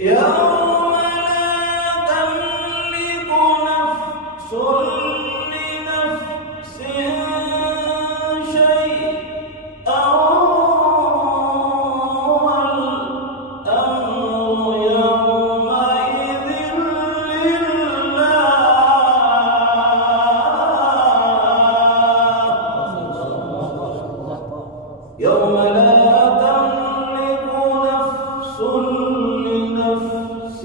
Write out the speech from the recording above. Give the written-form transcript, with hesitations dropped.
يوم لا تملك نفس لنفس شيئا والأمر يومئذ لله. يوم لا تملك نفس لنفس